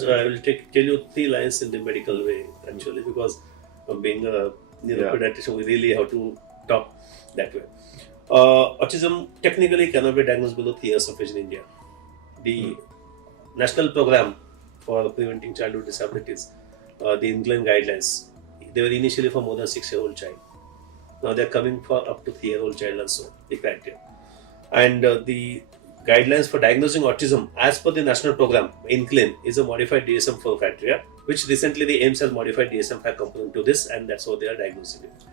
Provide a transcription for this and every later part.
So I will tell you 3 lines in the medical way actually, because being a pediatrician, we really have to talk that way. Autism technically cannot be diagnosed below 3 years of age in India. The national program for preventing childhood disabilities, the England guidelines, they were initially for more than 6-year-old child. Now they are coming for up to 3-year-old child also, the criteria. And the guidelines for diagnosing autism as per the national program, INCLIN, is a modified DSM-4 criteria, which recently the AIMS has modified DSM-5 component to this, and that's how they are diagnosing it.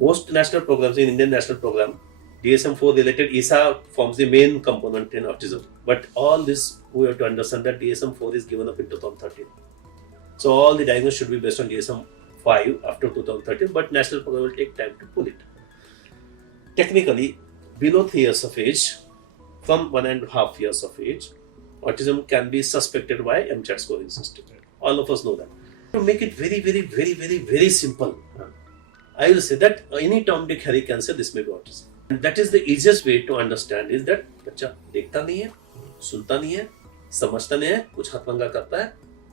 Most national programs, in Indian national program, DSM-4 related ISA forms the main component in autism. But all this, we have to understand that DSM-4 is given up in 2013. So all the diagnosis should be based on DSM-5 after 2013, but national program will take time to pull it. Technically, below 3 years of age, from 1.5 years of age, autism can be suspected by MCHAT scoring system. All of us know that. To make it very simple, I will say that any Tom, Dick, Harry can say this may be autism. And that is the easiest way to understand is that बच्चा देखता नहीं है, सुनता नहीं है, समझता नहीं है, कुछ हथरंगा करता है,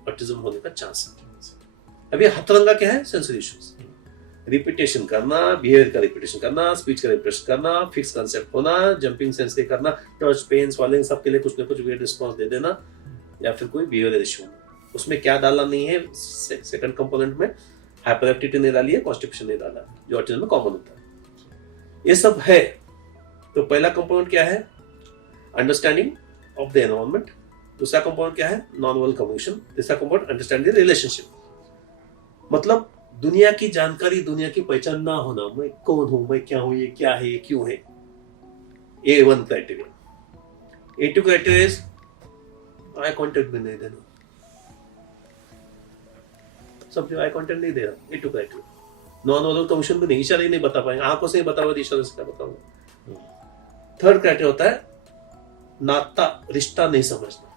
ऑटिज्म होने का चांस है। अब ये हथरंगा क्या है? सेंसरी इश्यूज, रिपीटेशन करना, बिहेवियर का रिपीटेशन करना, स्पीच का रिपीटेशन करना, फिक्स कंसेप्ट होना, जंपिंग सेंस नहीं करना, टच, पेन, स्वॉलिंग, सबके लिए कुछ न कुछ वियर्ड रिस्पॉन्स दे देना, या फिर कोई बिहेवियर इश्यू। उसमें क्या डालना नहीं है, सेकंड कंपोनेंट में हाइपर एक्टिविटी नहीं डाली है, कॉन्स्टिपेशन नहीं डाला, जो ऑटिज्म में कॉमन होता है। ये सब है। तो पहला कंपोनेंट क्या है? Understanding of the environment. दूसरा कंपोनेंट क्या है? Non verbal communication. तीसरा कंपोनेंट अंडरस्टैंडिंग द रिलेशनशिप। मतलब दुनिया की जानकारी, दुनिया की पहचान ना होना, मैं कौन हूं, मैं क्या हूं, ये क्या है, ये क्यों है। A1 criteria. A2 criteria is eye contact भी नहीं देना, समझो आई कॉन्टेक्ट नहीं दे रहा, A2 criteria. Non verbal communication भी नहीं, इशारे नहीं बता पाएंगे, आंखों से नहीं बता पाएंगे, इशारे से क्या बताऊंगा। थर्ड क्राइटेरिया होता है नाता, रिश्ता नहीं समझना,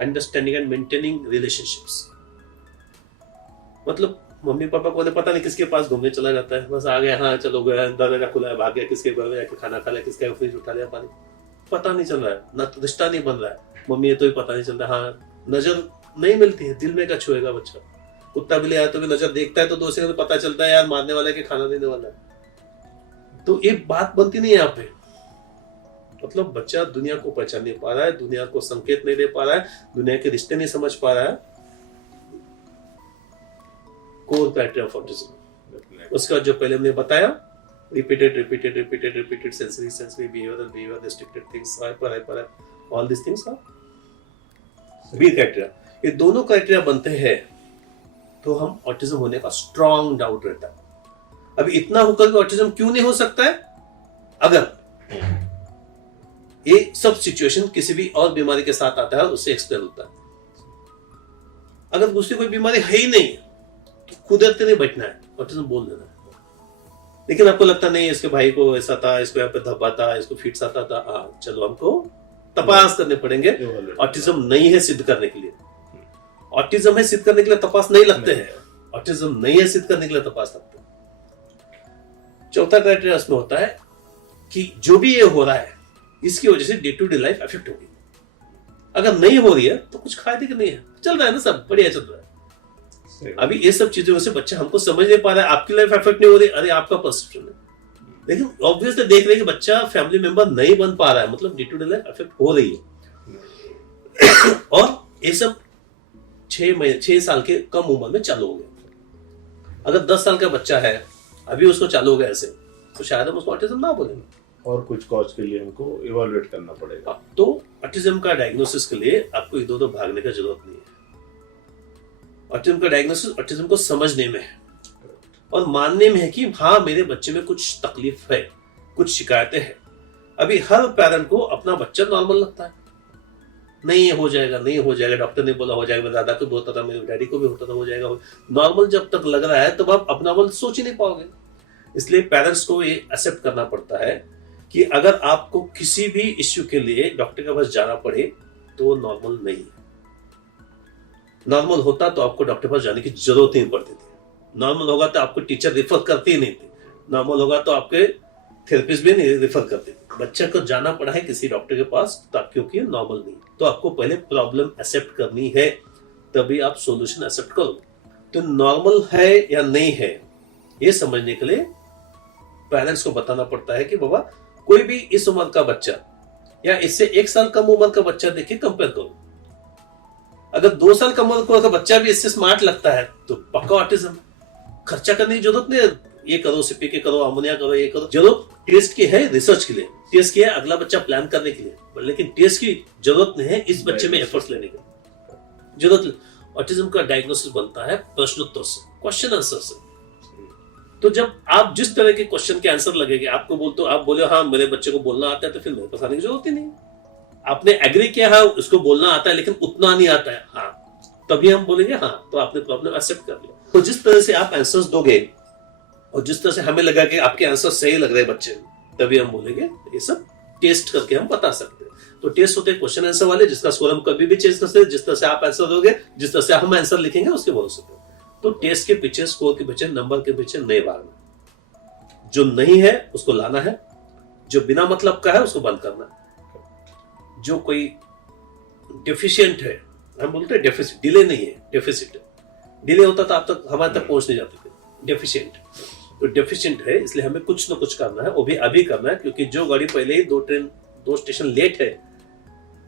अंडरस्टैंडिंग एंड मेंटेनिंग रिलेशनशिप्स। मतलब मम्मी पापा को पता नहीं किसके पास घूमने चला जाता है, बस आ गया, हाँ चलो गया, दरवाजा खुला है, भाग गया, किसके घर में जाके खाना खा लिया, किसका फ्रिज उठा लिया, पानी पता नहीं चल रहा है, ना तो रिश्ता नहीं बन रहा है, मम्मी है तो ही पता नहीं चल रहा। हाँ, नजर नहीं मिलती है, दिल में क्या छुएगा बच्चा। कुत्ता भी ले आया तो भी नजर देखता है तो 2 सेकंड में पता चलता है यार मारने वाला है कि खाना देने वाला है। तो एक बात बनती नहीं है यहाँ पे। मतलब बच्चा दुनिया को पहचान नहीं पा रहा है, दुनिया को संकेत नहीं दे पा रहा है, दुनिया के रिश्ते नहीं समझ पा रहा है। Core criteria of autism. उसका जो पहले हमने बताया, repeated sensory behaviour restricted things, hyper all this things are B criteria. ये दोनों क्राइटेरिया बनते हैं तो हम ऑटिज्म होने का स्ट्रॉन्ग डाउट रहता है। अभी इतना होकर भी ऑटिज्म क्यों नहीं हो सकता है? अगर ये सब सिचुएशन किसी भी और बीमारी के साथ आता है और उससे एक्सप्लेन होता है। अगर दूसरी कोई बीमारी है ही नहीं तो कुदरती नहीं बैठना है, ऑटिज्म बोल देना है। लेकिन आपको लगता नहीं इसके भाई को ऐसा था, इसको यहाँ पे धब्बा था, इसको फिट्स आता था, चलो हमको तपास करने पड़ेंगे। ऑटिज्म नहीं है सिद्ध करने के लिए, ऑटिज्म है सिद्ध करने के लिए तपास नहीं लगते हैं, ऑटिज्म नहीं है सिद्ध करने के लिए तपास लगते हैं। चौथा क्राइटेरिया उसमें होता है कि जो भी ये हो रहा है इसकी वजह से day to day life affect होगी। अगर नहीं हो रही है तो कुछ फायदे की नहीं है, चल रहा है ना, सब बढ़िया चल रहा है। अभी ये सब चीजों से बच्चा हमको समझ नहीं पा रहा है, आपकी लाइफ अफेक्ट नहीं हो रही, अरे आपका परसेप्शन है। लेकिन ऑब्वियसली देख रहे हैं कि बच्चा फैमिली मेंबर नहीं बन पा रहा है, मतलब day to day life affect हो रही है। और ये सब 6 साल के कम उम्र में चालू हो गया। अगर 10 साल का बच्चा है अभी उसको चालू हो गया ऐसे, तो शायद हम उसको ऑटिज्म ना बोलेंगे, और कुछ कॉज के लिए हमको इवैल्यूएट करना पड़ेगा। तो ऑटिज्म का डायग्नोसिस के लिए आपको इधर-उधर भागने का जरूरत नहीं है। ऑटिज्म का डायग्नोसिस ऑटिज्म को समझने में है और मानने में है कि हाँ मेरे बच्चे में कुछ तकलीफ है, कुछ शिकायतें हैं। अभी हर पेरेंट को अपना बच्चा नॉर्मल लगता है, नहीं हो जाएगा, नहीं हो जाएगा, डॉक्टर ने बोला हो जाएगा, मेरे दादा को भी होता था, मेरे डैडी को भी होता था, हो जाएगा। नॉर्मल जब तक लग रहा है तब आप अपना बल सोच ही नहीं पाओगे। इसलिए पेरेंट्स को ये एक्सेप्ट करना पड़ता है कि अगर आपको किसी भी इश्यू के लिए डॉक्टर के पास जाना पड़े तो नॉर्मल नहीं है। नॉर्मल होता तो आपको डॉक्टर के पास जाने की जरूरत ही नहीं पड़ती थी। नॉर्मल होगा तो आपको टीचर रिफर करते ही नहीं थे, नॉर्मल होगा तो आपके थेरेपिस्ट भी नहीं रिफर करते थे। बच्चे को जाना पड़ा है किसी डॉक्टर के पास क्योंकि नॉर्मल नहीं। तो आपको पहले प्रॉब्लम एक्सेप्ट करनी है, तभी आप सॉल्यूशन एक्सेप्ट करो। तो नॉर्मल है या नहीं है ये समझने के लिए पेरेंट्स को बताना पड़ता है कि बाबा कोई भी इस उम्र का बच्चा या इससे 1 साल कम उम्र का बच्चा देखिए, कंपेयर करो। अगर 2 साल कम उम्र का बच्चा भी इससे स्मार्ट लगता है तो पक्का ऑटिज्म। खर्चा करने की जरूरत नहीं है, ये करो, सीपीके करो, अमोनिया करो, ये करो। जरूरत टेस्ट की है, रिसर्च के लिए टेस्ट की है, अगला बच्चा प्लान करने के लिए, लेकिन टेस्ट की जरूरत नहीं है इस बच्चे में एफर्ट्स लेने की जरूरत। ऑटिज्म का डायग्नोसिस बनता है प्रश्नोत्तर से, क्वेश्चन आंसर से। तो जब आप जिस तरह के क्वेश्चन के आंसर लगेंगे, आपको बोलते आप बोले हाँ मेरे बच्चे को बोलना आता है, तो फिर मेरे पास आने की जरूरत ही नहीं। आपने एग्री किया हाँ उसको बोलना आता है लेकिन उतना नहीं आता है, हाँ, तभी हम बोलेंगे हाँ तो आपने प्रॉब्लम एक्सेप्ट कर लिया। तो जिस तरह से आप आंसर्स दोगे और जिस तरह से हमें लगा कि आपके आंसर सही लग रहे हैं बच्चे, तभी हम बोलेंगे ये सब टेस्ट करके हम बता सकते हैं। तो टेस्ट होते हैं क्वेश्चन आंसर वाले, जिसका स्कोर हम कभी भी चेंज कर सकते हैं, जिस तरह से आप आंसर दोगे, जिस तरह से हम आंसर लिखेंगे उसके भरोसे पे। तो टेस्ट के पीछे, स्कोर के पीछे, नंबर के पीछे नहीं भागना। जो नहीं है उसको लाना है, जो बिना मतलब का है उसको बंद करना है। जो कोई डेफिशिएंट है, हम बोलते हैं डेफिसिट, डिले नहीं है, डेफिसिट। डिले होता तो आप तक हमारे तक पहुंच नहीं जाते थे। डेफिशिएंट, तो डेफिशिएंट है, इसलिए हमें कुछ ना कुछ करना है, वो भी अभी करना है, क्योंकि जो गाड़ी पहले ही 2 स्टेशन लेट है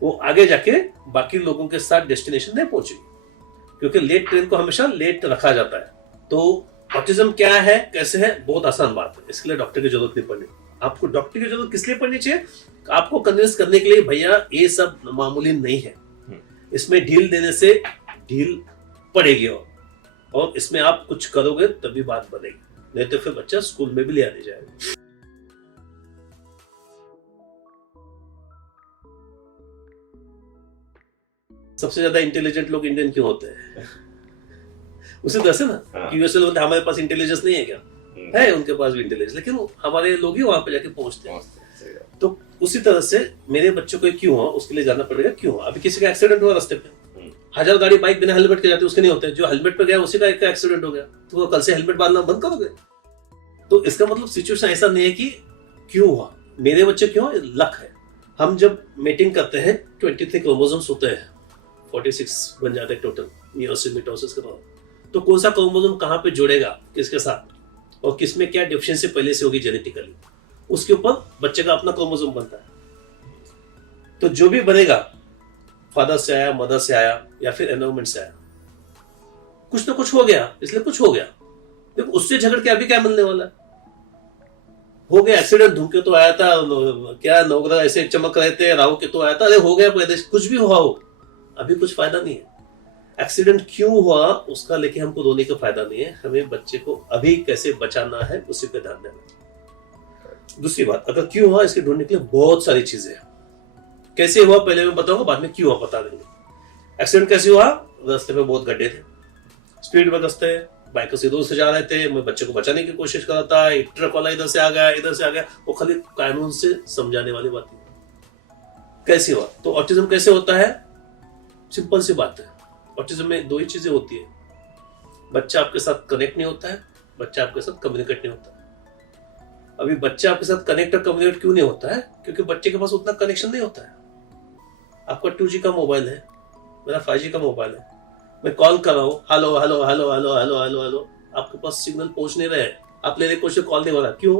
वो आगे जाके बाकी लोगों के साथ डेस्टिनेशन नहीं पहुंचेगी, क्योंकि लेट ट्रेन को हमेशा लेट रखा जाता है। तो ऑटिज्म क्या है, कैसे है, बहुत आसान बात है, इसके लिए डॉक्टर की जरूरत नहीं पड़नी। आपको डॉक्टर की जरूरत किस लिए पड़नी चाहिए? आपको कन्विंस करने के लिए भैया ये सब मामूली नहीं है, इसमें ढील देने से ढील पड़ेगी, और इसमें आप कुछ करोगे तभी बात बनेगी, नहीं तो फिर बच्चा स्कूल में भी ले आने जाएगा। सबसे ज्यादा इंटेलिजेंट लोग इंडियन क्यों होते हैं? उसी तरह से ना कि यूएसए लोग हमारे पास इंटेलिजेंस नहीं है क्या? है, उनके पास भी इंटेलिजेंस, लेकिन हमारे लोग ही वहां पे जाके पहुंचते हैं। तो उसी तरह से मेरे बच्चों को क्यों हुआ, उसके लिए जानना पड़ेगा क्यों हुआ। अभी किसी का एक्सीडेंट हुआ रास्ते पे, 1000 गाड़ी बाइक बिना हेलमेट के जाती है, उसके नहीं होते। जो हेलमेट पे गया उसी का एक एक्सीडेंट हो गया, तो वो कल से हेलमेट बांधना बंद करोगे? तो इसका मतलब सिचुएशन ऐसा नहीं है कि क्यों हुआ, मेरे बच्चे क्यों, लक है। हम जब मीटिंग करते हैं 23 क्रोमोसोम्स होते हैं, 46 बन जाते हैं टोटल मियोसिस मिटोसिस के बाद। तो कौन सा क्रोमोसोम कहां पे जुड़ेगा किसके साथ, और किसमें क्या डिफिशियंसी पहले से होगी जेनेटिकली, उसके ऊपर बच्चे का अपना क्रोमोसोम बनता है। तो जो भी बनेगा, फादर से आया, मदर से आया, या फिर एनवायरमेंट से आया, कुछ ना कुछ हो गया, इसलिए कुछ हो गया। देखो उससे झगड़ के अभी क्या मिलने वाला है? हो गया एक्सीडेंट, धूमकेतु आया था, क्या नवग्रह ऐसे चमक रहे थे, राहु केतु आया था, अरे हो गया पैदा, कुछ भी हुआ हो, अभी कुछ फायदा नहीं है। एक्सीडेंट क्यों हुआ उसका लेके हमको रोने का फायदा नहीं है, हमें बच्चे को अभी कैसे बचाना है उसी पे ध्यान देना। दूसरी बात, अगर क्यों हुआ इसके ढूंढने के लिए बहुत सारी चीजें हैं। कैसे हुआ पहले मैं बताऊंगा, बाद में क्यों हुआ बता देंगे। एक्सीडेंट कैसे हुआ? रास्ते पे बहुत गड्ढे थे, स्पीड में रास्ते, बाइकर्स इधर से जा रहे थे, मैं बच्चे को बचाने की कोशिश कर रहा था, एक ट्रक वाला इधर से आ गया, इधर से आ गया। वो खाली कानून से समझाने वाली बात है। कैसे हुआ? तो ऑटिज्म कैसे होता है? सिंपल सी बात है, ऑटिज्म में 2 ही चीजें होती है, बच्चा आपके साथ कनेक्ट नहीं होता है, बच्चा आपके साथ कम्युनिकेट नहीं होता है। अभी बच्चा आपके साथ कनेक्ट और कम्युनिकेट क्यों नहीं होता है? क्योंकि बच्चे के पास उतना कनेक्शन नहीं होता है। आपका 2G का मोबाइल है, मेरा 5G का मोबाइल है, मैं कॉल कर रहा हूँ, hello hello hello hello hello hello hello, आपके पास सिग्नल पहुंच नहीं रहे हैं, आप लेने की कोशिश, कॉल नहीं हो रहा। क्यों?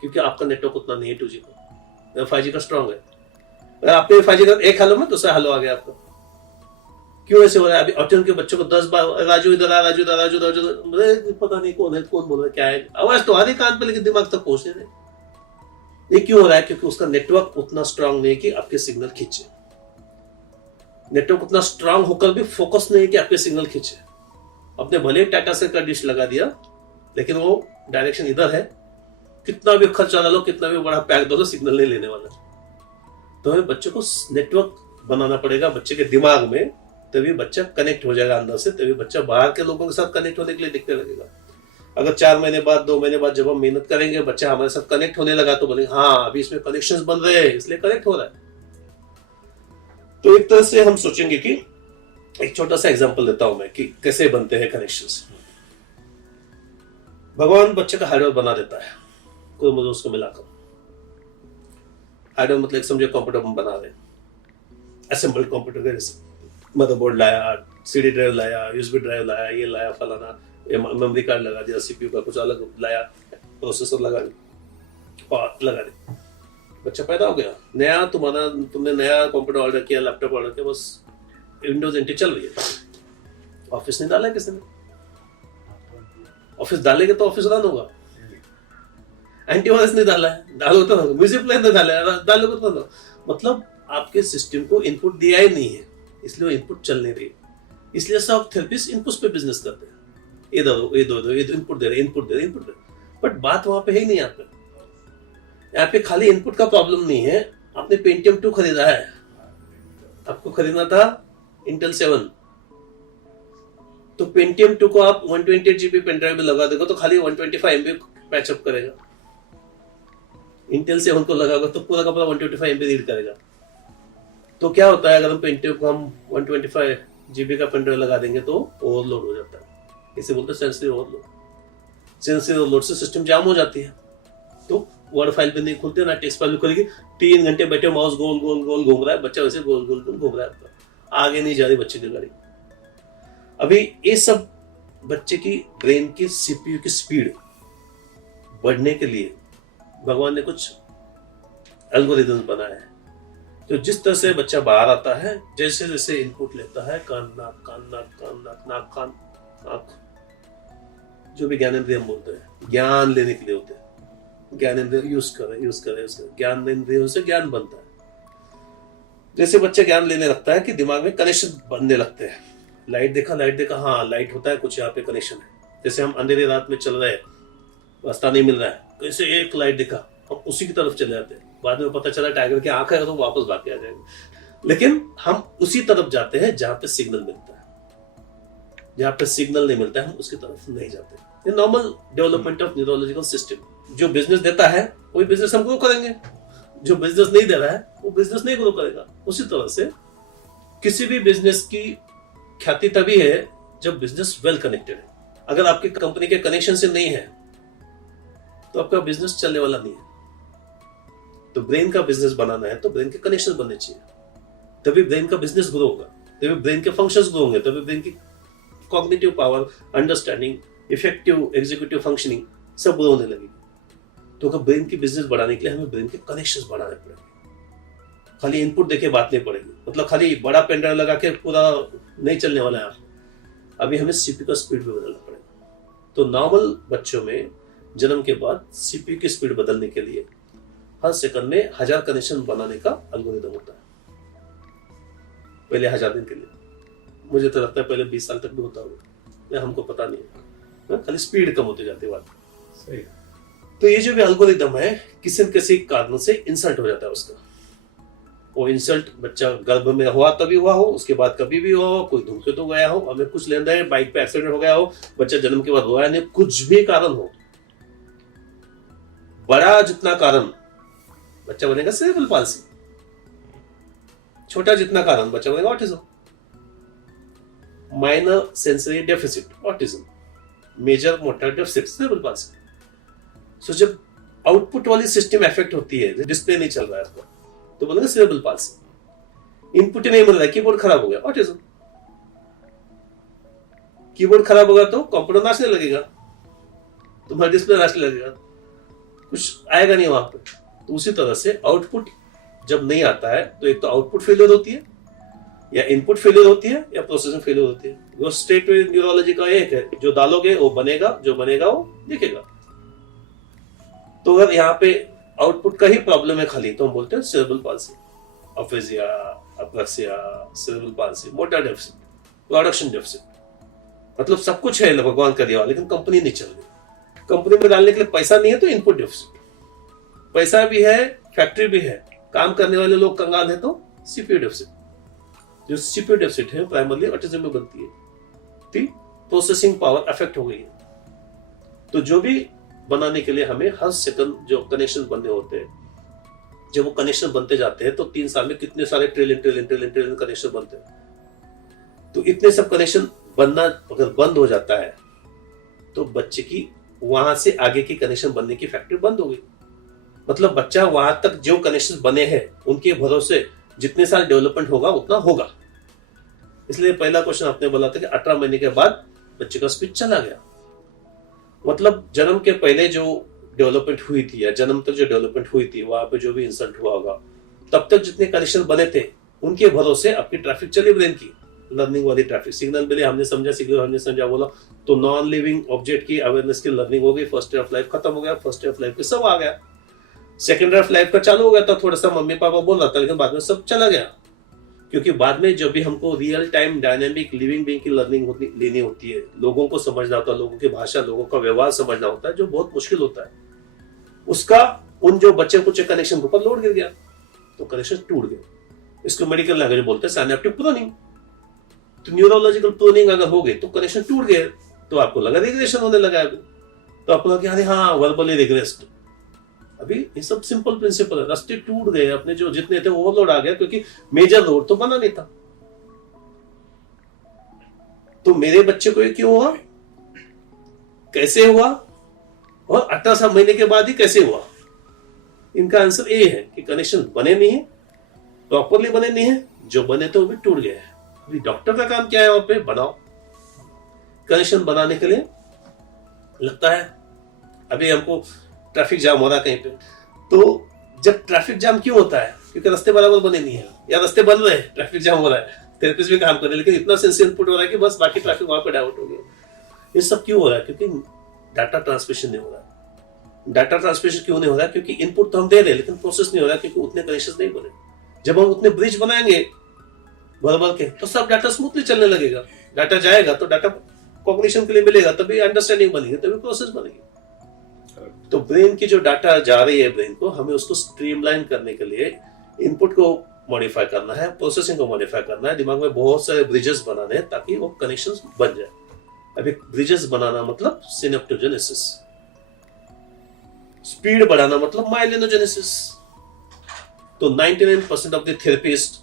क्योंकि आपका नेटवर्क उतना नहीं है 2G का, मेरा 5G का स्ट्रॉन्ग है। अगर आपके 5G का एक हेलो में दूसरा हेलो आ गया आपका, क्यों ऐसे हो रहा है? अभी ऑटिज्म के बच्चों को 10 बार राजू इधर आ, राजू इधर, राजू इधर, पता नहीं कौन है, कौन बोल रहा है, क्या है, आवाज तो आ रही कान पे लेकिन दिमाग तक पहुंचने नहीं। ये क्यों हो रहा है? क्योंकि उसका नेटवर्क उतना स्ट्रांग नहीं कि आपके सिग्नल खींचे। नेटवर्क उतना स्ट्रांग होकर भी फोकस नहीं है कि आपके सिग्नल खींचे। अपने भले टाटा से का डिश लगा दिया, लेकिन वो डायरेक्शन इधर है, कितना भी खर्चा डालो, कितना भी बड़ा पैक दो, सिग्नल नहीं लेने वाला। तो हमें बच्चे को नेटवर्क बनाना पड़ेगा बच्चे के दिमाग में, तभी बच्चा कनेक्ट हो जाएगा अंदर से, तभी बच्चा बाहर के लोगों के साथ कनेक्ट होने के लिए दिखने लगेगा। अगर 4 महीने बाद, 2 महीने बाद जब हम मेहनत करेंगे, बच्चा हमारे साथ कनेक्ट होने लगा, तो बोलेंगे हाँ अभी इसमें कनेक्शंस बन रहे हैं, इसलिए कनेक्ट हो रहा है। तो एक तरह से हम सोचेंगे कि एक छोटा सा एग्जांपल देता हूं मैं कि कैसे बनते हैं कनेक्शंस। भगवान बच्चे का हार्डवेयर बना देता है, कोई उसको मिलाकर। हार्डवेयर मतलब समझे कंप्यूटर बना रहे, असेंबल्ड कंप्यूटर का जैसे मदरबोर्ड लाया, सीडी ड्राइव लाया, यूएसबी ड्राइव लाया, ये लाया फलाना, ये मेमोरी कार्ड लगा दिया, सीपीयू का कुछ अलग लाया, प्रोसेसर लगा दिया और लगा दिया, बच्चा पैदा हो गया। नया तुमने नया कंप्यूटर ऑर्डर किया, लैपटॉप ऑर्डर किया, बस विंडोज एंटी चल रही है। ऑफिस नहीं डाला किसी ने, ऑफिस डालेंगे तो ऑफिस रन होगा। एंटीवायरस नहीं डाला है, डालो तो म्यूजिक प्लेयर नहीं डाला है, डालो तो ना। मतलब आपके सिस्टम को इनपुट दिया ही नहीं है, इसलिए वो इनपुट चल नहीं रही। इसलिए सब थेरेपिस्ट इनपुट पे बिजनेस करते हैं, ये दो ये दो ये इनपुट दे रहे इनपुट दे रहे इनपुट दे रहे। बट बात वहां पे है ही नहीं। यहाँ पे खाली इनपुट का प्रॉब्लम नहीं है। आपने पेंटियम 2 खरीदा है, आपको खरीदना था इंटेल 7, तो पेंटियम 2 को आप 128 GB पेन ड्राइव में लगा देगा तो खाली 125 MB पैचअप करेगा। इंटेल 7 को लगाओगे तो पूरा का पूरा 125 MB रीड करेगा। तो क्या होता है, अगर हम पेंटियम को हम 125 GB का पेन ड्राइव लगा देंगे तो ओवरलोड हो जाता है। इसे बोलते हैं सेंसरी ओवरलोड। सेंसरी ओवरलोड से सिस्टम जाम हो जाती है, तो वर्ड फाइल पे नहीं खुलते ना टेक्स्ट फाइल में खुलेगी। 3 घंटे बैठे माउस गोल गोल गोल घूम रहा है, बच्चा वैसे गोल गोल गोल घूम रहा है, आगे नहीं जा रही बच्चे की गाड़ी। अभी ये सब बच्चे की ब्रेन की सीपीयू की स्पीड बढ़ने के लिए भगवान ने कुछ एल्गोरिदम बनाया है। तो जिस तरह से बच्चा बाहर आता है, जैसे जैसे इनपुट लेता है, कान नाक कान नाक कान नाक नाक कान आंख, जो भी ज्ञानेंद्रिय हम बोलते हैं, ज्ञान लेने के लिए होते हैं। ज्ञानेंद्रिय यूज करे, ज्ञानेंद्रियों से ज्ञान बनता है। जैसे बच्चा ज्ञान लेने लगता है कि दिमाग में कनेक्शन बनने लगते हैं। लाइट देखा, हाँ लाइट होता है, कुछ यहाँ पे कनेक्शन है। जैसे हम अंधेरी रात में चल रहे हैं, रास्ता नहीं मिल रहा है, कैसे एक लाइट दिखा, हम उसी की तरफ चले जाते हैं। बाद में पता चला टाइगर की आंख है, तो वापस भाग के आ जाएंगे। लेकिन हम उसी तरफ जाते हैं जहां पे सिग्नल मिलता है। जहां पे सिग्नल नहीं मिलता है हम उसकी तरफ नहीं जाते। ये normal development of neurological system. जो बिजनेस देता है वही बिजनेस हम ग्रो करेंगे, जो बिजनेस नहीं दे रहा है वो बिजनेस नहीं ग्रो करेगा। उसी तरह से किसी भी बिजनेस की ख्याति तभी है जब बिजनेस वेल कनेक्टेड है। अगर आपकी कंपनी के कनेक्शन से नहीं है तो आपका बिजनेस चलने वाला नहीं है। तो ब्रेन का बिजनेस बनाना है तो ब्रेन के कनेक्शन बनने चाहिए, तभी ब्रेन का बिजनेस ग्रो होगा, तभी ब्रेन के फंक्शंस ग्रो होंगे, तभी ब्रेन की cognitive power, understanding, effective executive functioning सब ग्रो होने लगेगी। तो अगर ब्रेन की बिजनेस बढ़ाने के लिए हमें ब्रेन के कनेक्शंस बढ़ाने पड़ेंगे। खाली इनपुट देके बात नहीं पड़ेगी, मतलब खाली बड़ा पेन ड्राइव लगा के पूरा नहीं चलने वाला है। अभी हमें सीपीयू का स्पीड भी बदलना पड़ेगा। तो नॉर्मल बच्चों में जन्म के बाद सीपीयू की स्पीड बदलने के लिए हर सेकंड में 1000 कनेक्शन बनाने का एल्गोरिथम होता है। पहले 1000 दिन के लिए, मुझे तो लगता है पहले 20 साल तक भी होता होगा, हमको पता नहीं है, खाली स्पीड कम होती जाती है बात। सही। तो ये जो भी एल्गोरिथम है किसी न किसी कारण से इंसल्ट हो जाता है उसका। वो इंसल्ट बच्चा गर्भ में हुआ तभी हुआ हो, उसके बाद कभी भी हो, कोई धूमकेतु तो गया हो, हमें कुछ लेना है, बाइक पे एक्सीडेंट हो गया हो, बच्चा जन्म के बाद रोया नहीं, कुछ भी कारण हो, बड़ा जितना कारण बच्चा बनेगा सेरेब्रल पाल्सी, छोटा जितना कारण बच्चा बनेगा autism. Minor sensory deficit autism, major motor deficit cerebral palsy. So जब आउटपुट वाली सिस्टम इफेक्ट होती है, डिस्प्ले नहीं चल रहा है आपका, तो बोलेंगे सेरेब्रल पाल्सी। इनपुट नहीं मिल रहा है, कीबोर्ड खराब हो गया, ऑटिज्म। कीबोर्ड खराब होगा तो कंप्यूटर नाचने लगेगा, तुम्हारा डिस्प्ले नाचने लगेगा, कुछ आएगा नहीं वहां पे। तो उसी तरह से आउटपुट जब नहीं आता है तो एक तो आउटपुट फेलियर होती है, या इनपुट फेलियर होती है, या प्रोसेसिंग फेलियर होती है। वो स्टेट न्यूरोलॉजी का एक है, जो डालोगे वो बनेगा, जो बनेगा वो दिखेगा। तो अगर यहाँ पे आउटपुट का ही प्रॉब्लम है खाली, तो हम बोलते हैं cerebral palsy, aphasia, apraxia, cerebral palsy, motor deficit, production deficit. मतलब सब कुछ है भगवान का दिया, लेकिन कंपनी नहीं चल रही। कंपनी में डालने के लिए पैसा नहीं है तो इनपुट डेफिसिट, पैसा भी है, फैक्ट्री भी है, काम करने वाले लोग कंगाल है तो सीपीयू डेफिसिट। जो सीपीयू डेफिसिट है प्राइमरली ऑटिज्म में बनती है, तो प्रोसेसिंग पावर अफेक्ट हो गई है। तो जो भी बनाने के लिए हमें हर सेकंड जो कनेक्शन बनने होते हैं, जब वो कनेक्शन बनते जाते हैं तो 3 साल में कितने सारे ट्रिलियन कनेक्शन बनते हैं। तो इतने सब कनेक्शन बनना अगर बंद हो जाता है तो बच्चे की वहां से आगे की कनेक्शन बनने की फैक्ट्री बंद हो गई। मतलब बच्चा वहां तक जो कनेक्शन बने हैं उनके भरोसे जितने साल डेवलपमेंट होगा उतना होगा। इसलिए पहला क्वेश्चन आपने बोला था कि 18 महीने के बाद बच्चे का स्पीच चला गया, मतलब जन्म के पहले जो डेवलपमेंट हुई थी या जन्म तक जो डेवलपमेंट हुई थी वहां पे जो भी इंसल्ट हुआ होगा, तब तक जितने कनेक्शन बने थे उनके भरोसे आपकी ट्रैफिक चली ब्रेन की, लर्निंग वाली ट्रैफिक। सिग्नल मिले, हमने समझा, सिग्नल हमने समझा, बोला तो नॉन लिविंग ऑब्जेक्ट की अवेयरनेस की लर्निंग हो गई। फर्स्ट ईयर ऑफ लाइफ खत्म हो गया, फर्स्ट ईयर ऑफ लाइफ पे सब आ गया। सेकेंड ईयर ऑफ लाइफ का चालू हो गया था, थोड़ा सा मम्मी पापा बोल रहा था, लेकिन बाद में सब चला गया। क्योंकि बाद में जब भी हमको real time dynamic living being की लर्निंग लेनी होती है, लोगों को समझना होता है, लोगों की भाषा, लोगों का व्यवहार समझना होता है, जो बहुत मुश्किल होता है, उसका उन जो बच्चे कुछ कनेक्शन के ऊपर लोड गिर गया तो कनेक्शन टूट गए। इसको मेडिकल लैंग्वेज बोलते हैं सिनेप्टिक प्रूनिंग। तो न्यूरोलॉजिकल प्रूनिंग अगर हो गई तो कनेक्शन टूट गए, तो आपको लगा रिग्रेशन होने लगा अभी, तो आपको लगा अरे हाँ वर्बली रिग्रेस्ड। अभी ये सब सिंपल प्रिंसिपल है, रास्ते टूट गए अपने, जो जितने थे ओवरलोड आ गया, क्योंकि मेजर रोड तो बना नहीं था। तो मेरे बच्चे को ये क्यों हुआ, कैसे हुआ, और 18 महीने के बाद ही कैसे हुआ? इनका आंसर ये है कि कनेक्शन बने नहीं है, प्रॉपरली बने नहीं है, जो बने थे वो भी टूट गए हैं। अभी डॉक्टर का काम क्या है, वहां पे बनाओ कनेक्शन। बनाने के लिए लगता है अभी हमको ट्रैफिक जाम हो रहा है कहीं पे, तो जब ट्रैफिक जाम क्यों होता है, क्योंकि रास्ते बराबर बने नहीं है, या रास्ते बन रहे हैं, ट्रैफिक जाम हो रहा है, थेरेपिस्ट भी काम कर रहे हैं, लेकिन इतना सेंस इनपुट हो रहा है कि बस बाकी ट्रैफिक वहां पे डाइवर्ट हो गया। ये सब क्यों हो रहा है? क्योंकि डाटा ट्रांसमिशन नहीं हो रहा है। डाटा ट्रांसमिशन क्यों नहीं हो रहा है? क्योंकि इनपुट तो हम दे रहे हैं लेकिन प्रोसेस नहीं हो रहा है, क्योंकि उतने कनेक्शन नहीं बने। जब हम उतने ब्रिज बनाएंगे बराबर के, तो सब डाटा स्मूथली चलने लगेगा। डाटा जाएगा तो डाटा कॉग्निशन के लिए मिलेगा, तभी अंडरस्टैंडिंग बनेगी, तभी प्रोसेस बनेगी। तो ब्रेन की जो डाटा जा रही है ब्रेन को, हमें उसको स्ट्रीमलाइन करने के लिए इनपुट को मॉडिफाई करना है, प्रोसेसिंग को मॉडिफाई करना है, दिमाग में बहुत सारे ब्रिजेस बनाने हैं ताकि वो कनेक्शंस बन जाए। अभी ब्रिजेस बनाना मतलब सिनेप्टोजेनेसिस, स्पीड बढ़ाना मतलब माइलिनोजेनेसिस। तो 99% ऑफ द थेरेपिस्ट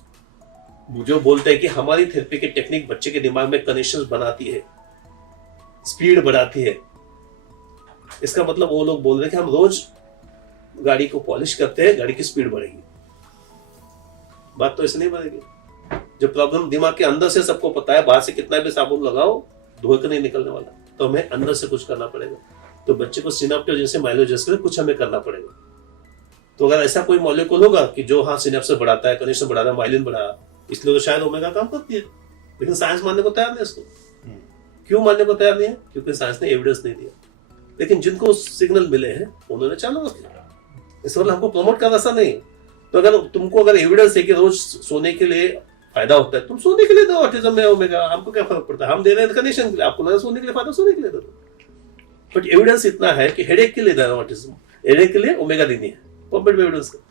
जो बोलते हैं कि हमारी थेरेपी की टेक्निक बच्चे के दिमाग में कनेक्शंस बनाती है, स्पीड बढ़ाती है, इसका मतलब वो लोग बोल रहे हैं कि हम रोज गाड़ी को पॉलिश करते हैं, गाड़ी की स्पीड बढ़ेगी। बात तो ऐसे नहीं बढ़ेगी। जो प्रॉब्लम दिमाग के अंदर से सबको पता है, बाहर से कितना भी साबुन लगाओ धोए के नहीं निकलने वाला, तो हमें अंदर से कुछ करना पड़ेगा। तो बच्चे को सिनेप्टोजेनेसिस से माइलोजेनेसिस के लिए कुछ हमें करना पड़ेगा। तो अगर ऐसा कोई मॉलिक्यूल होगा कि जो हाँ सिनेप्स बढ़ाता है, कनेक्शन बढ़ाता है, माइलिन बढ़ाया, इसलिए तो शायद ओमेगा काम करती है, लेकिन साइंस मानने को तैयार नहीं इसको। क्यों मानने को तैयार नहीं है? क्योंकि साइंस ने एविडेंस नहीं दिया। लेकिन जिनको सिग्नल मिले हैं उन्होंने चालू रख दिया। इस वजह हमको प्रमोट करना ऐसा नहीं। तो अगर तुमको अगर एविडेंस है कि रोज सोने के लिए फायदा होता है, तुम सोने के लिए दो ऑटिज्म में ओमेगा, हमको क्या फर्क पड़ता है? हम दे रहे हैं कनेक्शन के लिए, आपको सोने के लिए फायदा, सोने के लिए दे दो। बट एविडेंस इतना है कि हेडेक के लिए दे रहा हूं ऑटिज्म, हेडेक के लिए ओमेगा देनी है, पॉम्पेड एविडेंस है,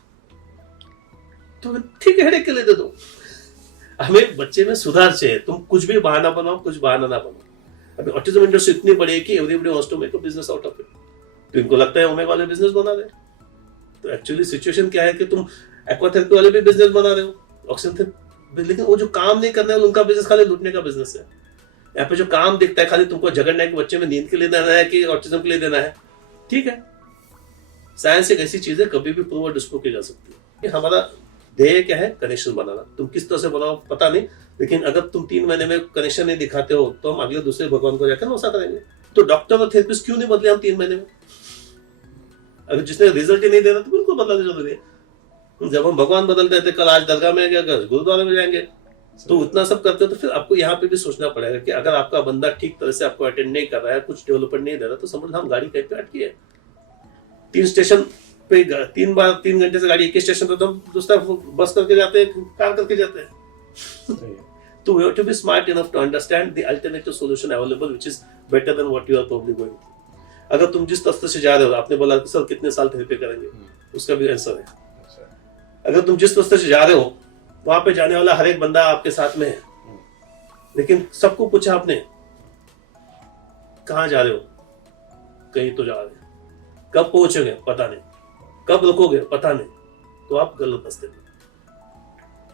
तो ठीक है हेडेक के लिए दे दो। हमें बच्चे में सुधार चाहिए, तुम कुछ भी बहाना बनाओ, कुछ बहाना ना बनाओ। अभी ऑटिज्म इंडस्ट्री इतनी बड़ी है कि everybody wants to make a business out of it, तो इनको लगता है ओमेगा वाले बिजनेस बना रहे। तो एक्चुअली सिचुएशन क्या है कि तुम एक्वाथेरेपी वाले भी बिजनेस बना रहे हो, ऑक्सीजन थेरेपी, लेकिन वो जो काम नहीं करना है उनका बिजनेस खाली लूटने का बिजनेस है। यहाँ पे जो काम दिखता है खाली तुमको झगड़ना है कि बच्चे में नींद के लिए देना है कि ऑटिज्म के लिए देना है, ठीक है। साइंस एक ऐसी चीज है कभी भी प्रूव और डिस्प्रूव की जा सकती है। कि हमारा ध्येय क्या है? कनेक्शन बनाना। तुम किस तरह से बनाओ पता नहीं, लेकिन अगर तुम 3 महीने में कनेक्शन नहीं दिखाते हो तो हम अगले दूसरे भगवान को जाकर नौसा करेंगे। तो डॉक्टर और थेरेपिस्ट क्यों नहीं बदले हम 3 महीने में? अगर जिसने रिजल्ट ही नहीं देना तो बिल्कुल बदलना जरूरी है। जब हम भगवान बदलते हैं, कल आज दरगाह में गए, गुरुद्वारा में जाएंगे, तो इतना सब करते हो तो फिर आपको यहाँ पे भी सोचना पड़ेगा कि अगर आपका बंदा ठीक तरह से आपको अटेंड नहीं कर रहा है, कुछ डेवलपमेंट नहीं दे रहा, तो समझ लो हम गाड़ी कहीं पे अटकी है। 3 स्टेशन पे 3 घंटे से गाड़ी एक स्टेशन पे, तो हम दूसरा बस करके जाते हैं, कार करके जाते हैं। तो we have to be smart enough to understand the alternative solution available which is better than what you are probably going through. अगर तुम जिस रास्ते से जा रहे हो, आपने बोला कि सर कितने साल थेरेपी करेंगे, उसका भी आंसर है। अगर तुम जिस रास्ते से जा रहे हो वहां पे जाने वाला हर एक बंदा आपके साथ में है, लेकिन सबको पूछा आपने कहां जा रहे हो, कहीं तो जा रहे हो, कब पहुंचोगे पता नहीं, कब रुकोगे पता नहीं, तो आप गलत रास्ते में।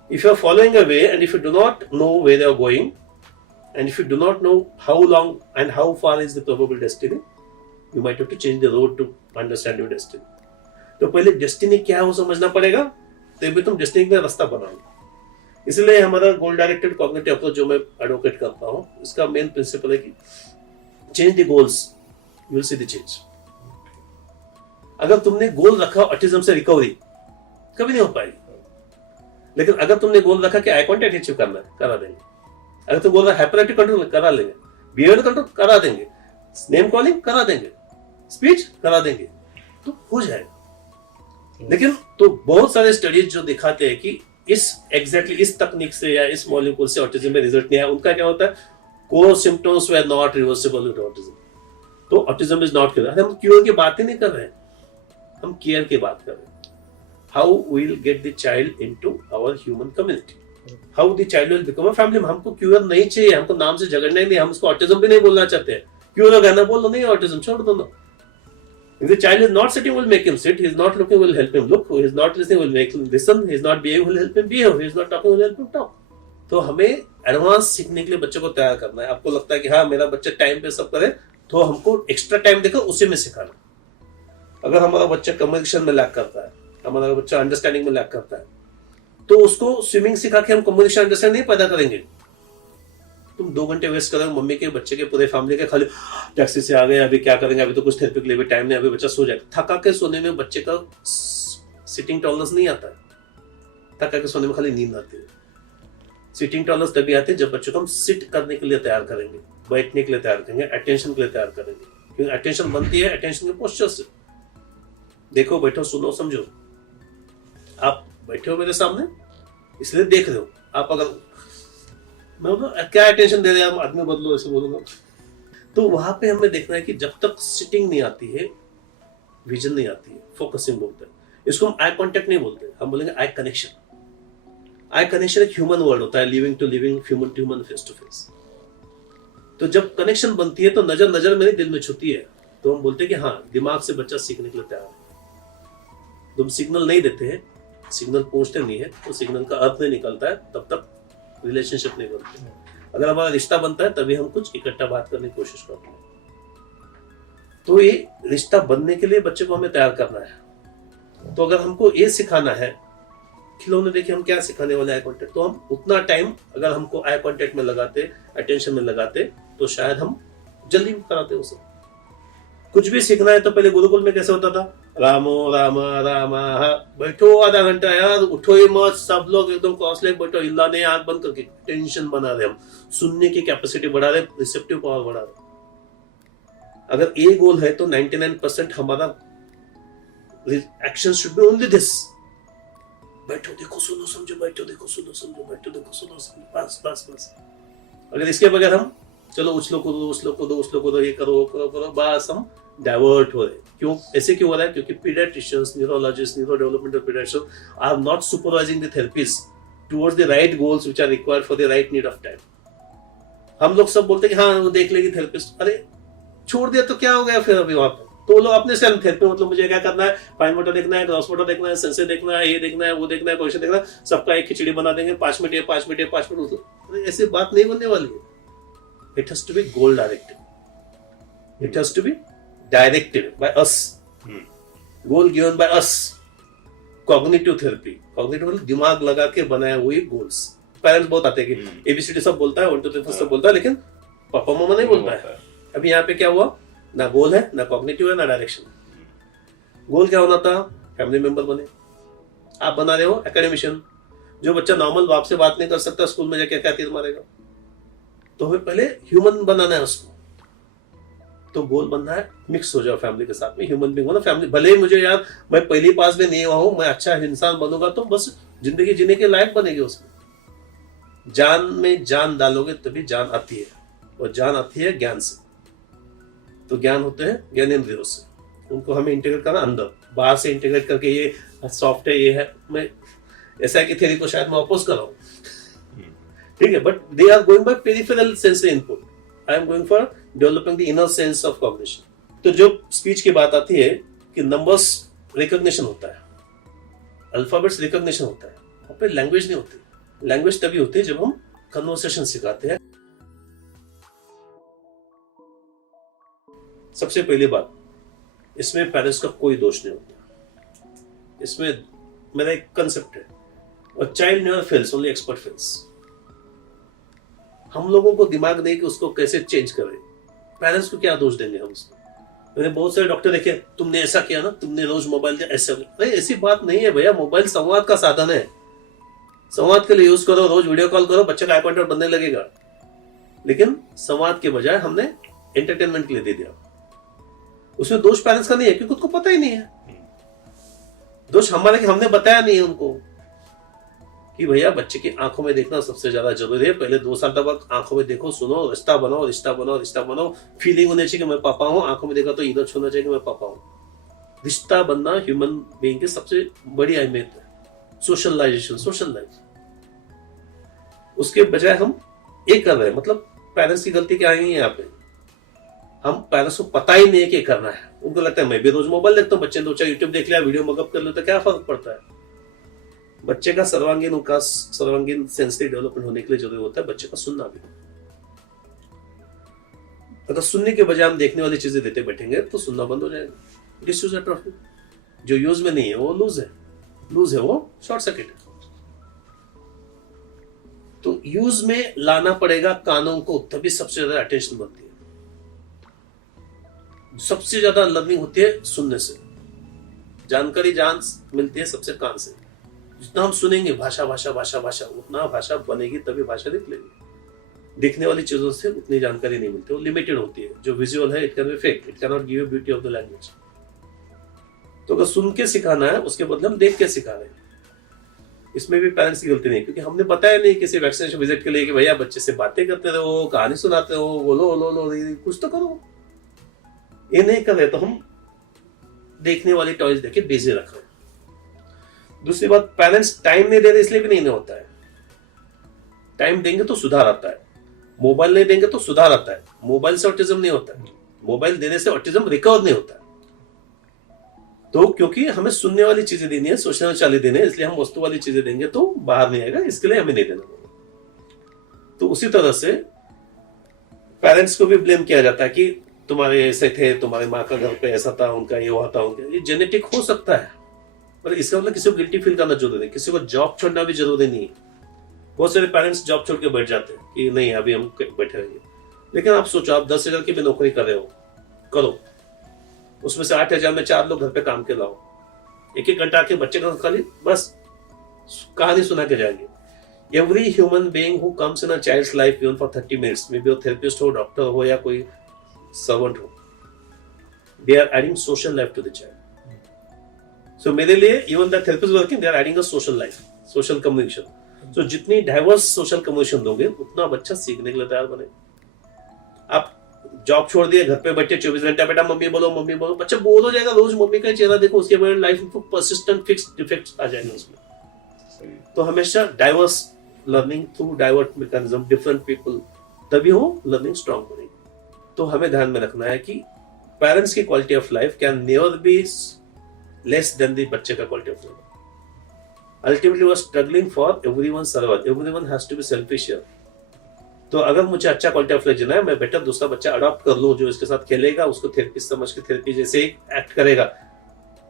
If you are following a way and if you do not know where you are going and if you do not know how long and how far is the probable destiny, you might have to change the road to understand your destiny. तो पहले destiny क्या है वो समझना पड़ेगा, तभी तुम destiny का रास्ता बनाओगे। इसलिए हमारा गोल डायरेक्टेड कॉग्निटिव अप्रोच जो मैं एडवोकेट करता हूँ, इसका मेन प्रिंसिपल है कि change the goals, you will see the change. अगर तुमने गोल रखा ऑटिज्म से रिकवरी, कभी नहीं हो पाएगी। लेकिन अगर तुमने गोल रखा कि आई कॉन्टैक्ट अचीव करना है, करा देंगे। अगर तुम बोल रहे हाइपर एक्टिव कंट्रोल, करा लेंगे। बिहेवियर कंट्रोल करा देंगे। नेम कॉलिंग करा देंगे। स्पीच करा देंगे, तो हो जाएगा। लेकिन तो बहुत सारे स्टडीज जो दिखाते हैं कि इस एग्जैक्टली इस तकनीक से या इस मॉलिक्यूल से ऑटिज्म में रिजल्ट नहीं आया। उनका क्या होता है, core symptoms were not reversible with autism, तो ऑटिज्म इज नॉट क्योर। हम क्योर की बात ही नहीं कर रहे हैं, हम केयर की बात कर रहे हैं। How we will get the child into our human community, how the child will become a family. हमको क्योर नहीं चाहिए, हमको नाम से झगड़ना ही नहीं, हम उसको ऑटिज्म भी नहीं बोलना चाहते हैं। क्योर हो गया ना, बोल दो नहीं ऑटिज्म, छोड़ दो ना। If the child is not sitting, we'll make him sit. He is not looking, we'll help him look. He is not listening, we'll make him listen. He is not behaving, we'll help him behave. He is not talking, we'll help him talk. तो हमें advance सीखने के लिए बच्चों को तैयार करना है। आपको लगता है कि हाँ मेरा बच्चा टाइम पे सब करे, तो हमको एक्स्ट्रा टाइम देकर उसी में सिखाना। अगर हमारा बच्चा कम्युनिकेशन में लैक करता है, हमारा बच्चा अंडरस्टैंडिंग में लैक करता है, तो उसको स्विमिंग सिखा के हम कम्युनिकेशन अंडरस्टैंडिंग नहीं पैदा करेंगे। तुम 2 घंटे वेस्ट करोगे मम्मी के, बच्चे के, पूरे फैमिली के, खाली टैक्सी से आ गए, अभी क्या करेंगे, अभी तो कुछ थेरेपी के लिए भी टाइम नहीं, अभी बच्चा सो जाएगा। थका के सोने में बच्चे का सिटिंग टॉलरेंस नहीं आता है, थका के सोने में खाली नींद आती है। सिटिंग टॉलरेंस तभी आती है जब बच्चों को हम सिट करने के लिए तैयार करेंगे, बैठने के लिए तैयार करेंगे, अटेंशन के लिए तैयार करेंगे। क्योंकि अटेंशन बनती है अटेंशन के पोस्चर से। देखो, बैठो, सुनो, समझो। आप बैठे हो मेरे सामने इसलिए देख रहे हो। आप अगर मैं बोलूं क्या अटेंशन दे रहे हैं, आदमी बदलो, ऐसे बोलूंगा। तो वहां पे हमें देखना है कि जब तक सिटिंग नहीं आती है, विजन नहीं आती है, फोकसिंग बोलते हैं इसको। हम आई कॉन्टेक्ट नहीं बोलते, हम बोलेंगे आई कनेक्शन। आई कनेक्शन एक ह्यूमन वर्ड होता है, living to living, human to human, face to face. तो जब कनेक्शन बनती है तो नजर नजर में नहीं, दिल में छूती है। तो हम बोलते हैं कि हाँ, दिमाग से बच्चा सीखने के लिए तैयार है। तुम सिग्नल नहीं देते हैं, सिग्नल पहुंचते नहीं है, तो सिग्नल का अर्थ नहीं निकलता है, तब तक रिलेशनशिप नहीं बनती। अगर हमारा रिश्ता बनता है तभी हम कुछ इकट्ठा बात करने की कोशिश करते हैं। तो ये रिश्ता बनने के लिए बच्चे को हमें तैयार करना है। तो अगर हमको ये सिखाना है, खिलौने देखिए हम क्या सिखाने वाले, आई कॉन्टेक्ट, तो हम उतना टाइम अगर हमको आई कॉन्टेक्ट में लगाते, अटेंशन में लगाते, तो शायद हम जल्दी कराते उसे। कुछ भी सीखना है तो पहले गुरुकुल में कैसे होता था, रामो रामा रामा, बैठो आधा घंटा यार, उठो ही मत, सब लोग एकदम क्रॉस लेग बैठो, हिला नहीं, आंख बंद करके। टेंशन बना रहे हम, सुनने की कैपेसिटी बढ़ा रहे, रिसेप्टिव पावर बढ़ा रहे। अगर ये गोल है तो 99% हमारा action should be only this. बैठो देखो सुनो समझो, बैठो देखो सुनो समझो, बैठो देखो सुनो समझो, बस बस बस। अगर इसके बगैर हम चलो उछलो कूदो, उछलो कूदो, उछलो कूदो, ये करो करो करो, बस हम डाइवर्ट हो रहे। क्यों, ऐसे क्यों हो रहा है? क्योंकि paediatricians, neurologists, neuro developmental paediatricians are not supervising the therapies towards the right goals which are required for the right need of time. हम लोग सब बोलते हैं कि हाँ वो देख लेगी थेरेपिस्ट, अरे छोड़ दिया तो क्या हो गया फिर अभी वहां पर। तो लोग अपने से थेरेपी, मतलब मुझे क्या करना है, फाइन मोटर देखना है, ग्रॉस मोटर देखना है, सेंसर देखना है, ये देखना है, वो देखना है, क्वेश्चन देखना है, सबका एक खिचड़ी बना देंगे, 5 मिनट ये 5 मिनट ये 5 मिनट। ऐसी बात नहीं बनने वाली है। It has to be goal directed. It has to be directed by us. Goal given by us. Cognitive therapy. Cognitive दिमाग लगा के बनाया हुई goals. Parents बहुत आते हैं कि ABCD सब बोलता है, 1 2 3 4 सब बोलता है, लेकिन पापा मम्मा नहीं बोलता है। अभी यहाँ पे क्या हुआ, ना गोल है, ना कॉग्निटिव है, ना डायरेक्शन। गोल क्या होना था, फैमिली मेंबर बने। आप बना रहे हो एकेडमिशियन। जो बच्चा नॉर्मल बाप से बात नहीं कर सकता, स्कूल में जाके क्या तीर मारेगा। तो हमें पहले ह्यूमन बनाना है उसको। तो गोल बनना है मिक्स हो जाओ फैमिली के साथ में, ह्यूमन बीइंग हो ना फैमिली। भले ही मुझे यार मैं पहली पास में नहीं हुआ हूं, मैं अच्छा इंसान बनूंगा, तो बस जिंदगी जीने के लायक बनेगी उसमें। जान में जान डालोगे तभी जान आती है, और जान आती है ज्ञान से। तो ज्ञान होते हैं ज्ञानेंद्रियों से, उनको हमें इंटीग्रेट करना अंदर। बाहर से इंटीग्रेट करके ये सॉफ्ट है, ये है, मैं ऐसा है कि थ्योरी को शायद मैं अपोज कर रहा हूं, ठीक है, but they are going by peripheral sensory input. I am going for developing the inner sense of cognition. तो जो स्पीच की बात आती है कि नंबर्स रिकॉग्निशन होता है, अल्फाबेट्स रिकॉग्निशन होता है, वहां पे लैंग्वेज नहीं होती। लैंग्वेज तभी होती है जब हम कन्वर्सेशन सिखाते हैं। सबसे पहली बात, इसमें पेरेंट्स का कोई दोष नहीं होता। इसमें मेरा एक कंसेप्ट है, और child never fails, only expert fails. हम लोगों को दिमाग नहीं कि उसको कैसे चेंज करें। पेरेंट्स को क्या दोष देंगे हम उसको। मैंने बहुत सारे डॉक्टर देखे, तुमने ऐसा किया ना, तुमने रोज मोबाइल दिया, ऐसा नहीं। ऐसी बात नहीं है भैया, मोबाइल संवाद का साधन है, संवाद के लिए यूज करो, रोज वीडियो कॉल करो, बच्चे का आई कॉन्टेक्ट बनने लगेगा। लेकिन संवाद के बजाय हमने एंटरटेनमेंट के लिए दे दिया। उसमें दोष पेरेंट्स का नहीं है, क्योंकि उनको पता ही नहीं है। दोष हमारा कि हमने बताया नहीं है उनको कि भैया बच्चे की आंखों में देखना सबसे ज्यादा जरूरी है। पहले 2 साल तक आंखों में देखो, सुनो, रिश्ता बनाओ, रिश्ता बनाओ, रिश्ता बनाओ। फीलिंग होनी चाहिए कि मैं पापा हूं, आंखों में देखा तो इधर छूना चाहिए कि मैं पापा हूं। रिश्ता बनना ह्यूमन बीइंग की सबसे बड़ी अहमियत है। सोशलाइजेशन, सोशल लाइफ, उसके बजाय हम ये कर रहे हैं। मतलब पेरेंट्स की गलती क्या है यहाँ पे, हम पेरेंट्स को पता ही नहीं है कि करना है। उनको लगता है मैं भी रोज मोबाइल देखता हूँ, बच्चे ने 2 4 यूट्यूब देख लिया, वीडियो मगअप कर लेते, क्या फर्क पड़ता है। बच्चे का सर्वांगीण विकास, सर्वांगीण सेंसिटिव डेवलपमेंट होने के लिए जरूरी होता है बच्चे का सुनना भी। अगर सुनने के बजाय हम देखने वाली चीजें देते बैठेंगे तो सुनना बंद हो जाएगा। डिसयूज एट्रोफी, जो यूज में नहीं है वो लूज है, लूज है वो शॉर्ट सर्किट है। तो यूज में लाना पड़ेगा कानों को, तभी सबसे ज्यादा अटेंशन बनती है। सबसे ज्यादा लर्निंग होती है सुनने से, जानकारी जान मिलती है सबसे कान से। जितना हम सुनेंगे भाषा भाषा भाषा भाषा, उतना भाषा बनेगी, तभी भाषा निकलेगी। दिखने वाली चीजों से उतनी जानकारी नहीं मिलती, वो लिमिटेड होती है। जो विजुअल है, it can be fake, it can not give you beauty of the language. तो अगर सुन के सिखाना है, उसके बदले हम देख के सिखा रहे हैं। इसमें भी पेरेंट्स की गलती नहीं, क्योंकि हमने बताया नहीं किसी वैक्सीनेशन विजिट के लिए कि भैया बच्चे से बातें करते रहो, कहानी सुनाते रहो, बोलो लो लो, कुछ तो करो। ये नहीं कर रहे तो हम देखने वाली टॉयज देके बिजी रख रहे हैं। दूसरी बात, पेरेंट्स टाइम नहीं दे रहे इसलिए भी नहीं होता है। टाइम देंगे तो सुधार आता है, मोबाइल नहीं देंगे तो सुधार आता है। मोबाइल से ऑटिज्म नहीं होता है, मोबाइल देने से ऑटिज्म रिकवर नहीं होता है। तो क्योंकि हमें सुनने वाली चीजें देनी है, सोचने वाली देनी है, इसलिए हम वस्तु वाली चीजें देंगे तो बाहर नहीं आएगा, इसके लिए हमें नहीं देना। तो उसी तरह से पेरेंट्स को भी ब्लेम किया जाता है कि तुम्हारे ऐसे थे, तुम्हारी माँ का घर पे ऐसा था, उनका ये हुआ था, उनका ये जेनेटिक हो सकता है, पर इसका मतलब किसी को गिल्टी फील करना जरूरी नहीं, किसी को जॉब छोड़ना भी जरूरी नहीं है। बहुत सारे पेरेंट्स जॉब छोड़ के बैठ जाते हैं कि नहीं अभी हम बैठे रहेंगे। लेकिन आप सोचो, आप 10,000 की भी नौकरी कर रहे हो, करो, उसमें से 8,000 में 4 लोग घर पे काम के लाओ, 1-1 घंटा के बच्चे का खाली बस कहानी सुना के जाएंगे। Every human being who comes in a child's life even for 30 minutes, may be वो थेरेपिस्ट हो, डॉक्टर हो या कोई सर्वेंट हो, they are adding social life to the child. So मेरे लिए even the therapist working, they are adding a social life, social communication. तो जितनी डाइवर्स सोशल कम्युनिकेशन दोगे उतना बच्चा सीखने के लिए तैयार बनेगा। आप जॉब छोड़ दिए, घर पे बैठे 24 घंटा, बेटा मम्मी बोलो, बच्चा बोर हो जाएगा, रोज मम्मी का चेहरा देखो, उसके बाद लाइफ में परसिस्टेंट फिक्स्ड डिफेक्ट्स आ जाएंगे उसमें। तो हमेशा diverse learning through divert mechanism, different people, तभी वो लर्निंग स्ट्रांग बनेगी। तो हमें ध्यान में रखना है कि पेरेंट्स की quality of life can never be less than the बच्चे का quality of life. Ultimately we are struggling for everyone survival, everyone has to be selfish here. तो अगर मुझे अच्छा क्वालिटी ऑफ लाइफ जीना है, मैं बेटर दूसरा बच्चा अडॉप्ट कर लूं जो इसके साथ खेलेगा, उसको थेरेपिस्ट समझ के थेरेपी जैसे ही एक्ट करेगा,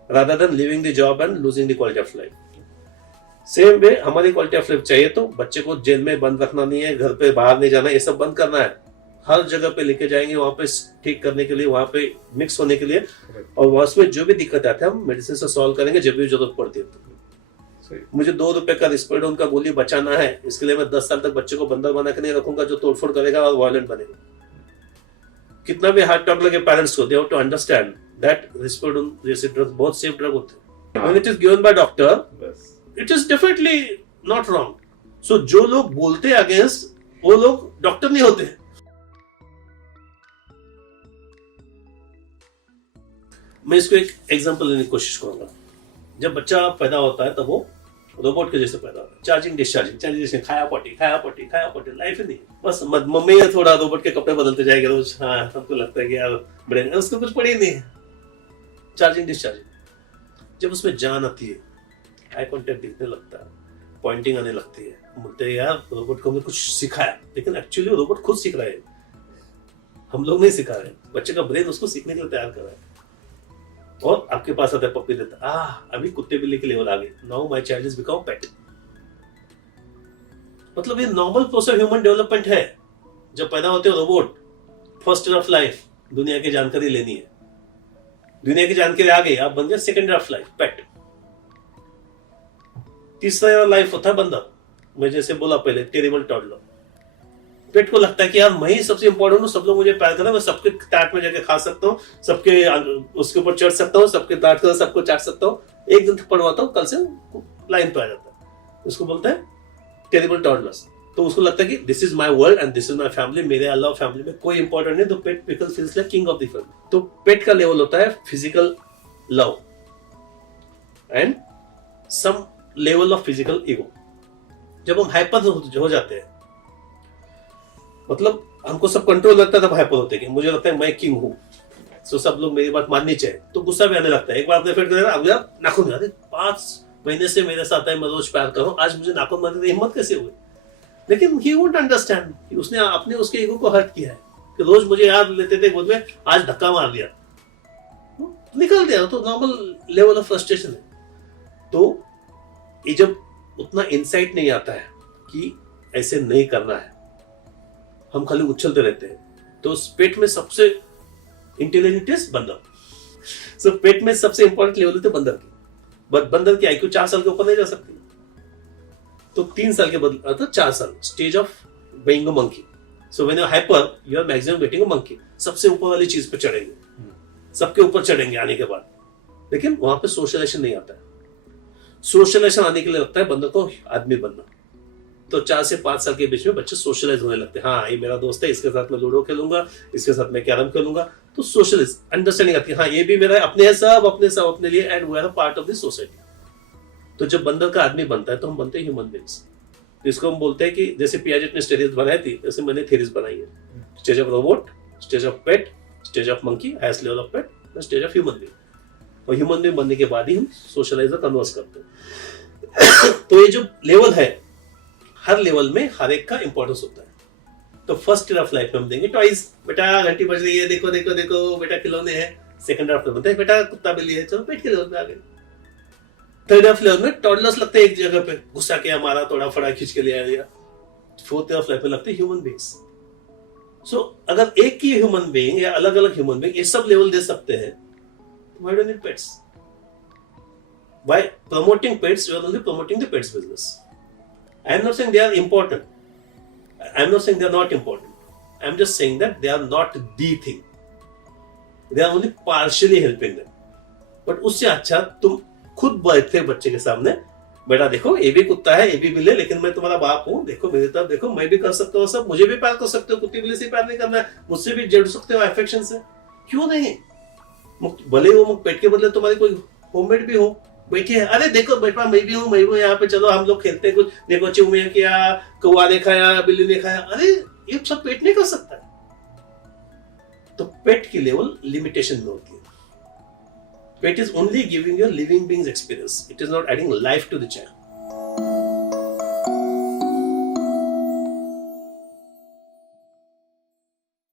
rather than living the job and losing the quality of life. Same way हमारी क्वालिटी ऑफ लाइफ चाहिए तो बच्चे को जेल में बंद रखना नहीं है, घर पे बाहर नहीं जाना, ये सब बंद करना है। हर जगह पे लेके जाएंगे, वहां पे ठीक करने के लिए, वहां पे मिक्स होने के लिए, और वहां में जो भी दिक्कत आती है हम मेडिसिन से सॉल्व करेंगे जब भी जरूरत पड़ती है। मुझे 2 रुपए का रिस्पेडोन का गोली बचाना है, इसके लिए मैं 10 साल तक बच्चे को बंदर बना के नहीं रखूंगा जो तोड़फोड़ करेगा और वायलेंट बनेगा। कितना भी हार्ड टॉक लगे पेरेंट्स को, they have to understand that risperidone जैसे ड्रग बहुत सेफ ड्रग होते हैं। When it is given by doctor, it is definitely not wrong. So जो लोग बोलते हैं अगेंस्ट, वो लोग डॉक्टर नहीं होते। मैं इसको एक एग्जांपल लेने की कोशिश करूंगा। जब बच्चा पैदा होता है तब वो रोबोट के जैसे पैदा होता है, चार्जिंग डिस्चार्जिंग, खाया पॉटी, लाइफ ही नहीं। बस मम्मी थोड़ा रोबोट के कपड़े बदलते जाएगा रोज, हाँ हमको लगता है कि यार ब्रेन, उसको कुछ पड़ी नहीं है, चार्जिंग डिस्चार्जिंग। जब उसमें जान आती है, आई कॉन्टेक्ट दिखने लगता है, पॉइंटिंग आने लगती है, बोलते हैं यार रोबोट को हमने कुछ सिखाया, लेकिन एक्चुअली रोबोट खुद सीख रहा है, हम लोग नहीं सिखा रहे। बच्चे का ब्रेन उसको सीखने के लिए तैयार कर रहा है। और आपके पास आता है पप्पी देता, अभी कुत्ते बिल्ली के लेवल आ गए, now my child is become pet. मतलब ये नॉर्मल प्रोसेस ह्यूमन डेवलपमेंट है। जब पैदा होते हो robot, first year of life दुनिया की जानकारी लेनी है, दुनिया की जानकारी आ गई, आप बन गए सेकेंड ईयर ऑफ लाइफ पेट। तीसरा ईयर ऑफ लाइफ होता है बंदर। मैं जैसे बोला पहले टेरिबल टॉडलर। पेट को लगता है कि यार मैं ही सबसे इंपॉर्टेंट हूँ, सब लोग मुझे प्यार करें, मैं सबके टाट में जाके खा सकता हूँ, सबके उसके ऊपर चढ़ सकता हूँ, सबके टाट कर सबको चाट सकता हूँ, एक दिन पढ़वाता हूँ, कल से लाइन पे आ जाता है। उसको बोलते हैं टेरिबल टॉडलर्स। तो उसको लगता है कि this is my world and this is my family, मेरे अलावा फैमिली में कोई इंपॉर्टेंट नहीं। तो pet feels like king of the family. तो पेट का लेवल होता है physical love and some level of physical ego. जब हम हाइपर हो जाते हैं, मतलब हमको सब कंट्रोल लगता है, तब हाइपर होते हैं कि मुझे लगता है मैं किंग हूं, सो सब लोग मेरी बात माननी चाहिए, तो गुस्सा भी आने लगता है। एक बार अपने फ्रेंड को देखा, नाखून मारे, 5 महीने से मेरे साथ है, मैं रोज प्यार कर रहा हूं, आज मुझे नाखून मारने की हिम्मत कैसे हुई? लेकिन ही वोंट अंडरस्टैंड कि उसने अपने उसके ईगो को हर्ट किया है कि रोज मुझे याद लेते थे गोद में, आज धक्का मार दिया, निकल दिया। तो नॉर्मल लेवल ऑफ फ्रस्ट्रेशन है। तो ये जब उतना इंसाइट नहीं आता है कि ऐसे नहीं करना है, हम खाली उछलते रहते हैं, तो पेट में सबसे इंटेलिजेंट इज बंदर। सो पेट में सबसे इंपॉर्टेंट लेवल होते बंदर की। बट बंदर की आईक्यू 4 साल के ऊपर नहीं जा सकती, तो 3 साल के बदले तो 4 साल stage of being a monkey. So when you hyper, you are maximum getting a monkey. सबसे ऊपर वाली चीज पे चढ़ेंगे, सबके ऊपर चढ़ेंगे आने के बाद, लेकिन वहां पे सोशलाइजेशन नहीं आता है। सोशलाइजेशन आने के लिए लगता है बंदर को आदमी बनना। तो 4 से 5 साल के बीच में बच्चे सोशलाइज होने लगते हैं। हाँ, ये मेरा दोस्त है, इसके साथ मैं लूडो खेलूंगा, इसके साथ मैं कैरम खेलूंगा। तो सोशलाइज अंडरस्टैंडिंग आती है, हाँ ये भी मेरा अपने है, सब अपने लिए, and we are a part of the society. तो जब बंदर का आदमी बनता है तो हम बनते हैं ह्यूमन बीइंग्स। इसको हम बोलते हैं कि जैसे पियाजेट ने स्टेजेस बनाई थी, वैसे मैंने थ्योरीज बनाई है। Stage of robot, stage of pet, stage of monkey, highest level of pet, stage of human being. और ह्यूमन बीइंग बनने के बाद ही हम सोशलाइजर कन्वर्स करते हैं। तो ये जो लेवल है, हर लेवल में हर एक का इंपॉर्टेंस होता है। तो फर्स्ट ईयर ऑफ लाइफ में हम देंगे टॉयज, बेटा घंटी बज रही है, देखो देखो देखो बेटा खिलौने हैं। सेकंड हाफ में बोलते हैं बेटा कुत्ता बिल्ली है, चलो पेट के लेवल पे आ गए। थर्ड हाफ लेवल में टॉडलर्स लगते हैं एक जगह पे, गुस्सा किया, मारा, तोड़ा फड़ा, खींच के ले आया। फोर्थ ईयर ऑफ लाइफ में लगते हैं ह्यूमन बीइंग्स। सो अगर एक ही ह्यूमन बीइंग या अलग अलग ह्यूमन बीइंग ये सब लेवल दे सकते हैं, why don't need pets? By promoting pets, you are only promoting the pets business. I am not saying they are important. I am not saying they are not important. I am just saying that they are not the thing. They are only partially helping them. But उससे अच्छा तुम खुद बैठते बच्चे के सामने, बेटा देखो ये भी कुत्ता है, ये भी बिल्ली, लेकिन मैं तुम्हारा बाप हूँ, देखो मेरी तरफ देखो, मैं भी कर सकता हूँ सब, मुझे भी प्यार कर सकते हो, कुत्ते बिल्ली से प्यार नहीं करना है, मुझसे भी जुड़ सकते हो अफेक्शन से, क्यों नहीं? भले वो पेट के बदले तुम्हारी कोई होममेड भी हो, बैठिए, अरे देखो बेटा मैं भी हूँ यहाँ पे, चलो हम लोग खेलते हैं कुछ, देखो चूहे किया, कौवा ने खाया, बिल्ली ने खाया, अरे ये सब पेट नहीं कर सकता। तो पेट की लेवल लिमिटेशन में होती है। Pet is only giving your living beings experience, it is not adding life to the child.